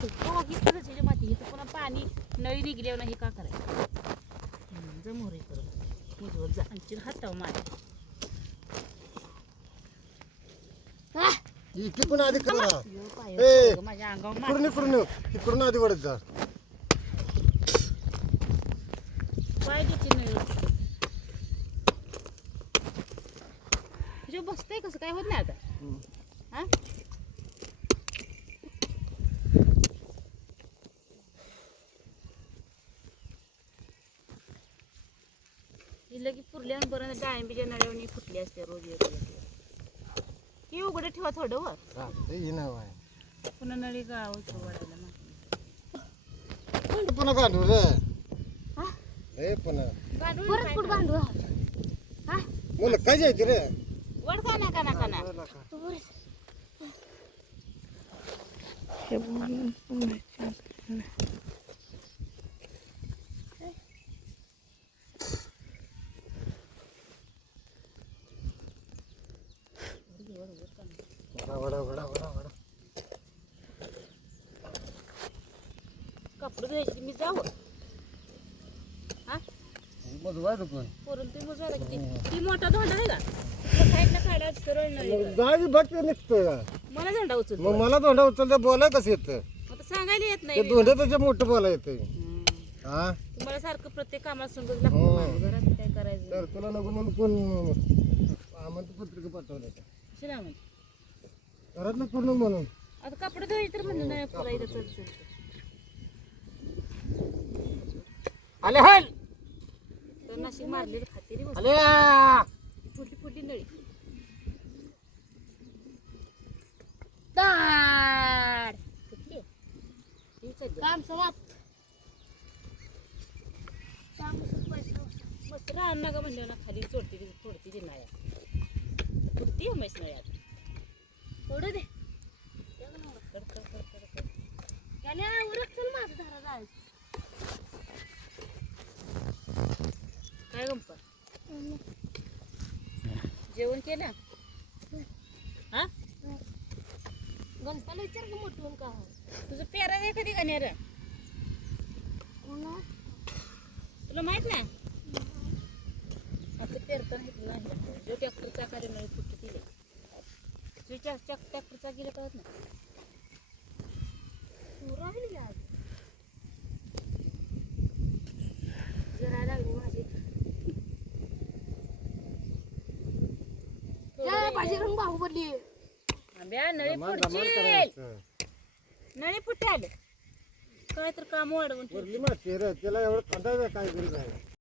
हो ही माती पुन्हा पाणी नळी निघल्यावर नाही का करायचं? जा आणि हातावर मार. इकडून आधी करा. माझ्या अंगावर मार. इकडून इकडून इकडून आधी वडत जा. पाय बसतंय कसं? काय होत नाही आता? हा ही लगी पुरल्या बरं डाळिंबीच्या नळ्यावर फुटली असते रोज एक. ही उघडं ठेवा थोडं वर. हे पुन्हा नळी गावाचं पुन्हा बांधू रे? पुन्हा. परत कुठं बांधू हा? मला काय जायचं रे? वड का ना वडा वडा वडा वडा वडा. कपडे धुवायची मी जाऊ हा? मजवायचं कोण पोरून तुम्ही मोजवायला किती ती मोठा धोंडा आहे का? तिथलं साईडला काढा सरळ नळी मग जागी बघ ते निघतोय का? मला झेंडा उचल मग मला धोंडा उचलता बोलाय कसं येतं? आता सांगायला येत ते नाही धोंडे त्याच्या मोठं बोला येतंय. हम्म. हा? तुम्हाला सारखं प्रत्येक कामाला समजत लागतं. हो. घरात काय करायचं? तर तुला नको म्हणून कोण आमंत्रण पत्रिका पाठवलं म्हणते म्हणून आता कपडे धुवायचे तर म्हणलं नाही पुरा इथं चल चल. आले हल तर नाशिक मारलेलं खाते रे बस. आले! फुटली फुटली नळी? ही चल गं. मस्त राहणार नका म्हणलं ना खाली सोडते ती फोडते नाया फुटती म्हैस नळ्यात. काय गंपर जेवण केलं? हा? गणपाला विचार का मोठून का? तुझं पेरा आहे कधी का नेर तुला माहीत नाही? आपलं पेरताना घेतलं नाही. जो ट्रॅक्टरचा कार्य कुठे फुटते जो ट्रॅक्टरचा गेलं कळत ना बाजीरंग बाहुबली आंब्या नळी करायचं. नळी फुटाल काय तर काम वाढवून ठेव. वरली माती रे त्याला एवढं काय गरज आहे?